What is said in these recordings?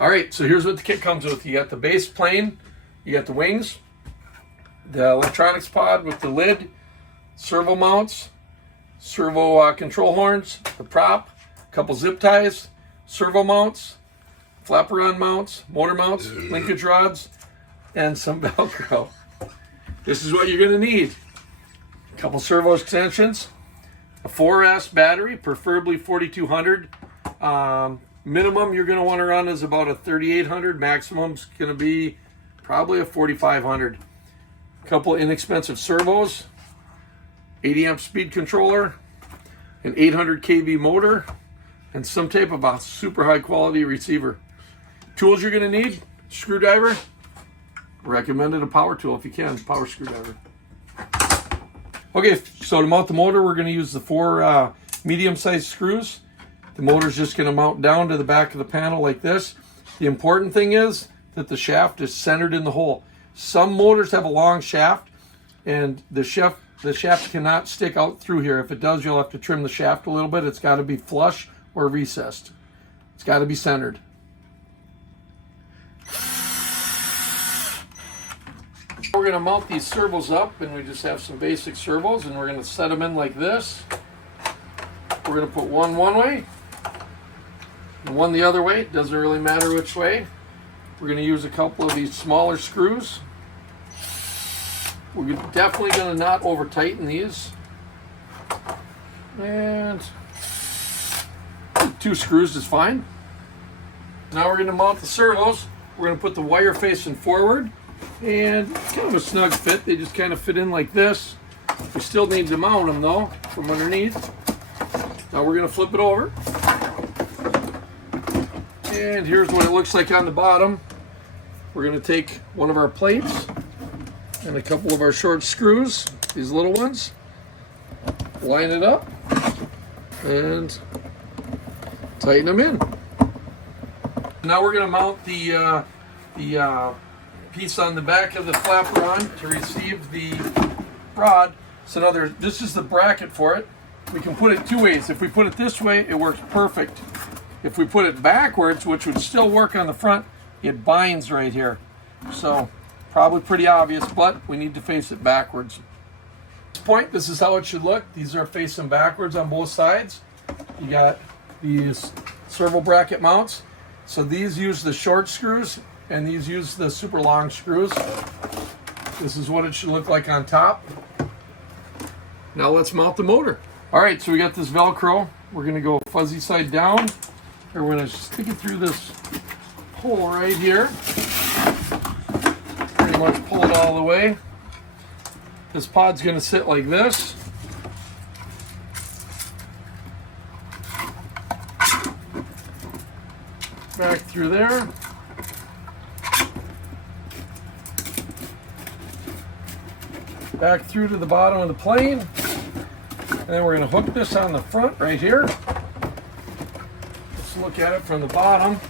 All right, so here's what the kit comes with. You got the base plane, you got the wings, the electronics pod with the lid, servo mounts, servo control horns, the prop, a couple zip ties, servo mounts, flapper-on mounts, motor mounts, linkage rods, and some Velcro. This is what you're going to need. A couple servo extensions, a 4S battery, preferably 4200. Minimum you're going to want to run is about a 3800. Maximum's going to be probably a 4500. A couple inexpensive servos, 80 amp speed controller, an 800 kV motor, and some type of a super high quality receiver. Tools you're going to need: screwdriver, recommended a power tool if you can, power screwdriver. Okay, so to mount the motor, we're going to use the 4 medium-sized screws. The motor's just going to mount down to the back of the panel like this. The important thing is that the shaft is centered in the hole. Some motors have a long shaft, and the shaft cannot stick out through here. If it does, you'll have to trim the shaft a little bit. It's got to be flush or recessed. It's got to be centered. We're going to mount these servos up, and we just have some basic servos, and we're going to set them in like this. We're going to put one way and one the other way. It doesn't really matter which way. We're going to use a couple of these smaller screws. We're definitely going to not over tighten these. And 2 screws is fine. Now we're going to mount the servos. We're going to put the wire facing forward, and kind of a snug fit. They just kind of fit in like this. We still need to mount them though from underneath. Now we're going to flip it over. And here's what it looks like on the bottom. We're going to take one of our plates and a couple of our short screws, these little ones, line it up, and tighten them in. Now we're going to mount the piece on the back of the flapper on to receive the rod. So now this is the bracket for it. We can put it 2 ways. If we put it this way, it works perfect. If we put it backwards, which would still work on the front, it binds right here. So probably pretty obvious, but we need to face it backwards. At this point, this is how it should look. These are facing backwards on both sides. You got these servo bracket mounts. So these use the short screws, and these use the super long screws. This is what it should look like on top. Now let's mount the motor. All right, so we got this Velcro. We're going to go fuzzy side down. We're going to stick it through this hole right here. Pretty much pull it all the way. This pod's going to sit like this. Back through there. Back through to the bottom of the plane. And then we're going to hook this on the front right here. Let's look at it from the bottom.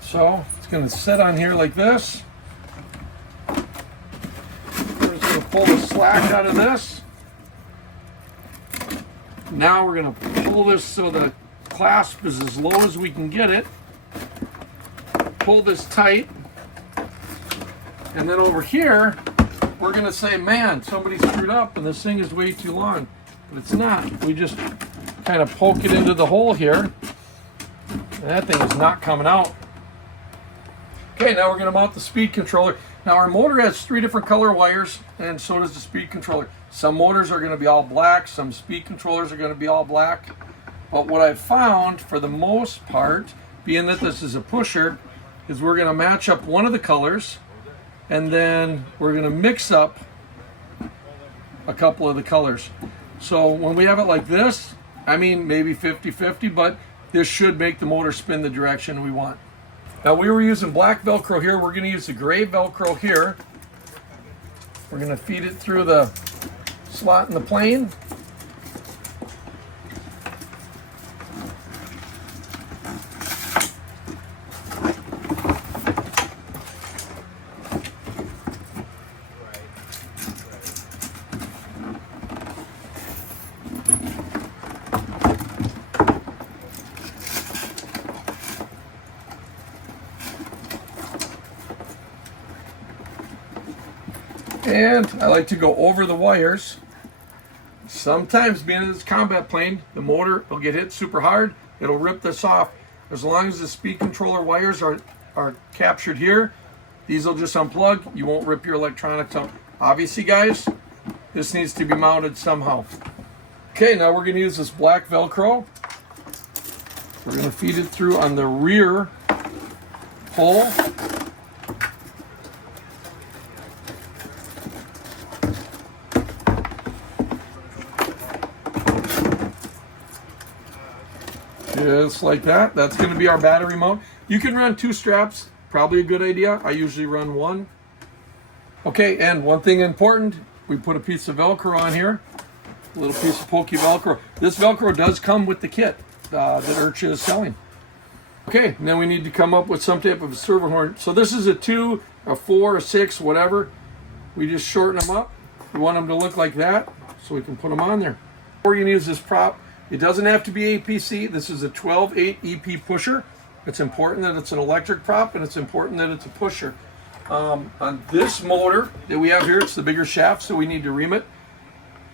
So it's going to sit on here like this. We're just going to pull the slack out of this. Now we're going to pull this so the clasp is as low as we can get it. Pull this tight. And then over here, we're going to say, man, somebody screwed up and this thing is way too long. But it's not. We just kind of poke it into the hole here. And that thing is not coming out. Okay, now we're going to mount the speed controller. Now our motor has 3 different color wires, and so does the speed controller. Some motors are going to be all black, some speed controllers are going to be all black. But what I've found, for the most part, being that this is a pusher, is we're going to match up one of the colors, and then we're going to mix up a couple of the colors. So when we have it like this, I mean maybe 50-50, but this should make the motor spin the direction we want. Now we were using black Velcro here. We're going to use the gray Velcro here. We're going to feed it through the slot in the plane. And I like to go over the wires. Sometimes, being in this combat plane, the motor will get hit super hard. It'll rip this off. As long as the speed controller wires are captured here, these will just unplug. You won't rip your electronics up. Obviously, guys, this needs to be mounted somehow. Okay, now we're going to use this black Velcro. We're going to feed it through on the rear hole. Just like that. That's going to be our battery mount. You can run 2 straps, probably a good idea. I usually run 1. Okay, and one thing important, we put a piece of Velcro on here, a little piece of pokey Velcro. This Velcro does come with the kit that IRCHA is selling. Okay, and then we need to come up with some type of servo horn. So this is a 2, a 4, a 6, whatever. We just shorten them up. We want them to look like that, so we can put them on there. We're going to use this prop. It doesn't have to be APC. This is a 12/8 EP pusher. It's important that it's an electric prop, and it's important that it's a pusher. On this motor that we have here, it's the bigger shaft, so we need to ream it.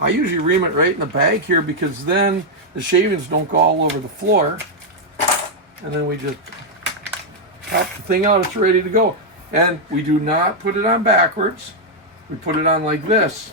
I usually ream it right in the bag here because then the shavings don't go all over the floor. And then we just pop the thing out, it's ready to go. And we do not put it on backwards. We put it on like this.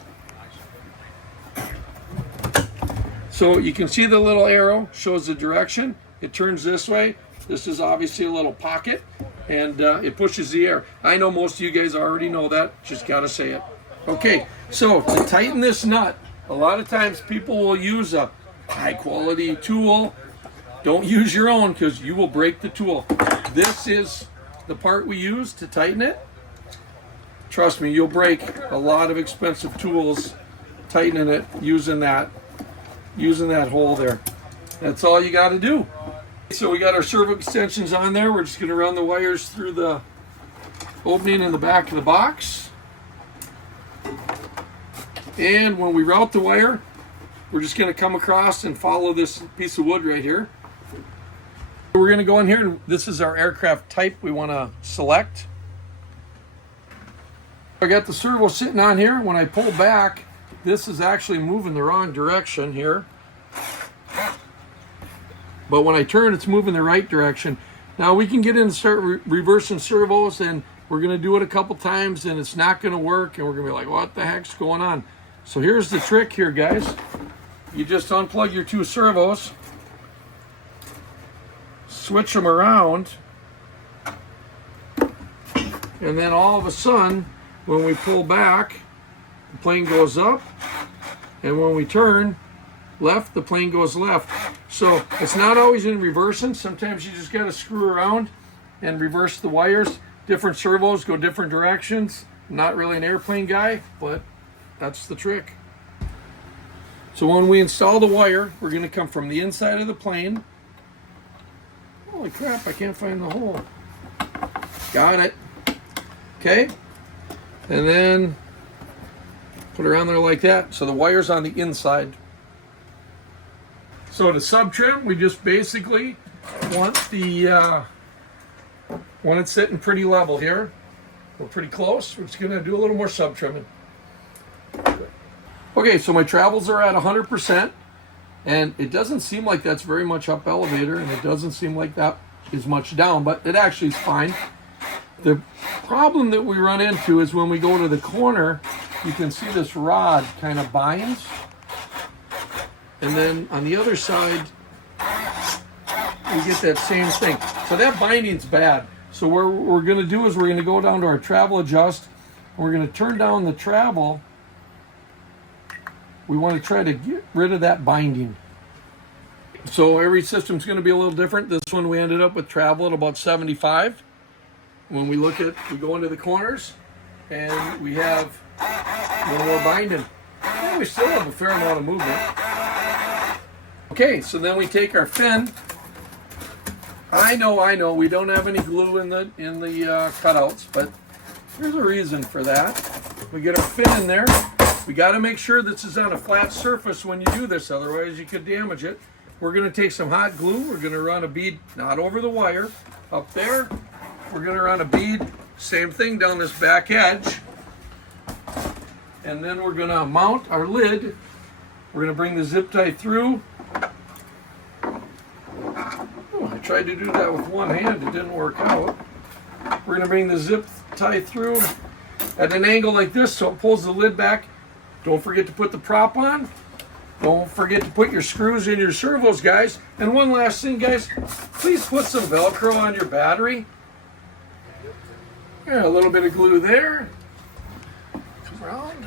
So you can see the little arrow shows the direction. It turns this way. This is obviously a little pocket, and it pushes the air. I know most of you guys already know that, just gotta say it. Okay, so to tighten this nut, a lot of times people will use a high quality tool. Don't use your own because you will break the tool. This is the part we use to tighten it. Trust me, you'll break a lot of expensive tools tightening it using that hole there. That's all you got to do. So we got our servo extensions on there. We're just going to run the wires through the opening in the back of the box. And when we route the wire, we're just going to come across and follow this piece of wood right here. We're going to go in here, and this is our aircraft type we want to select. I got the servo sitting on here. When I pull back, this is actually moving the wrong direction here. But when I turn, it's moving the right direction. Now we can get in and start reversing servos, and we're going to do it a couple times, and it's not going to work, and we're going to be like, what the heck's going on? So here's the trick here, guys. You just unplug your 2 servos, switch them around, and then all of a sudden, when we pull back, the plane goes up, and when we turn left, the plane goes left. So it's not always in reversing. Sometimes you just got to screw around and reverse the wires. Different servos go different directions. I'm not really an airplane guy, but that's the trick. So when we install the wire, we're going to come from the inside of the plane. Holy crap, I can't find the hole. Got it. Okay. And then put it around there like that. So the wire's on the inside. So to sub trim, we just basically want it sitting pretty level here. We're pretty close. We're just going to do a little more sub trimming. Okay, so my travels are at 100%, and it doesn't seem like that's very much up elevator, and it doesn't seem like that is much down, but it actually is fine. The problem that we run into is when we go to the corner, you can see this rod kind of binds. And then on the other side, we get that same thing. So that binding's bad. So what we're going to do is we're going to go down to our travel adjust. And we're going to turn down the travel. We want to try to get rid of that binding. So every system's going to be a little different. This one we ended up with travel at about 75. When we go into the corners, and we have no more binding. And we still have a fair amount of movement. Okay, so then we take our fin. I know, we don't have any glue in the cutouts, but there's a reason for that. We get our fin in there. We got to make sure this is on a flat surface when you do this, otherwise you could damage it. We're going to take some hot glue. We're going to run a bead, not over the wire, up there. We're going to run a bead, same thing down this back edge. And then we're going to mount our lid. We're going to bring the zip tie through. Oh, I tried to do that with one hand. It didn't work out. We're going to bring the zip tie through at an angle like this so it pulls the lid back. Don't forget to put the prop on. Don't forget to put your screws in your servos, guys. And one last thing, guys, please put some Velcro on your battery. Yeah, a little bit of glue there. Come around.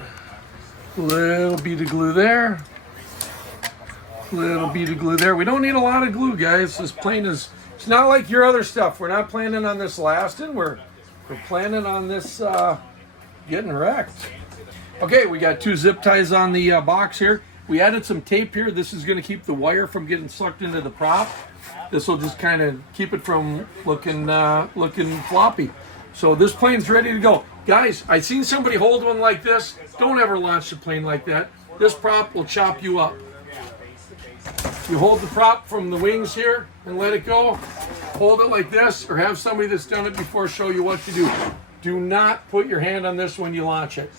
A little bead of glue there. Little bead of glue there. We don't need a lot of glue, guys. This plane is, it's not like your other stuff. We're not planning on this lasting. We're planning on this getting wrecked. Okay, we got 2 zip ties on the box here. We added some tape here. This is going to keep the wire from getting sucked into the prop. This will just kind of keep it from looking floppy. So this plane's ready to go. Guys, I seen somebody hold one like this. Don't ever launch the plane like that. This prop will chop you up. You hold the prop from the wings here and let it go. Hold it like this, or have somebody that's done it before show you what to do. Do not put your hand on this when you launch it.